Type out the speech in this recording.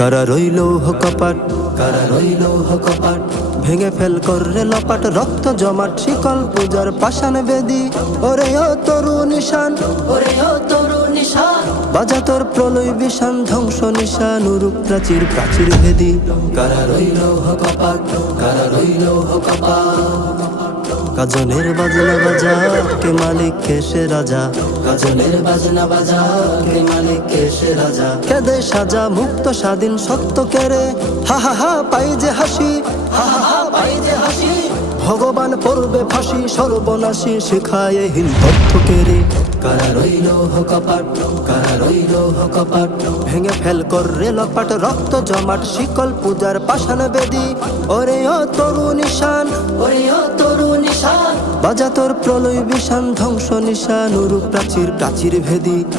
কারা রইল কপাট, কারা রইল কপাট, ভেঙে ফেল কররে লপাট, রক্ত জমাট শিকল পূজার পাষাণ বেদি। ওরে ও তরু নিশান, ওরে ও তরু নিশান, বাজা তোর প্রলয় বিশান, ধ্বংস নিশান উরুপ প্রাচীর প্রাচীর ভেদি। কারা রইল কপাট, কারা রইল কপাট, কাজনের বাজনা বাজা কে মালিক কে সে রাজা, কাজনের বাজনা বাজা কে মালিক কে সে রাজা। কেদে সাজা মুক্ত স্বাধীন সত্য কেরে, হা হা হা পাই যে হাসি, হা হা হা পাই যে হাসি। ভগবান পড়বে ফাঁসি সর্বনাশী শিখায় হীন তথ্য কেরে। কারা রইল কপাট, কারা রইল কপাট, ভেঙে ফেল কররে লপাট, রক্ত জমাট শিকল পূজার পাষাণ বেদি। ওরে ও তরু নিশান, ওরে ও তরু নিশান, বাজা তোর প্রলয় বিশান, ধ্বংস নিশান উরুপ প্রাচীর প্রাচীর ভেদি।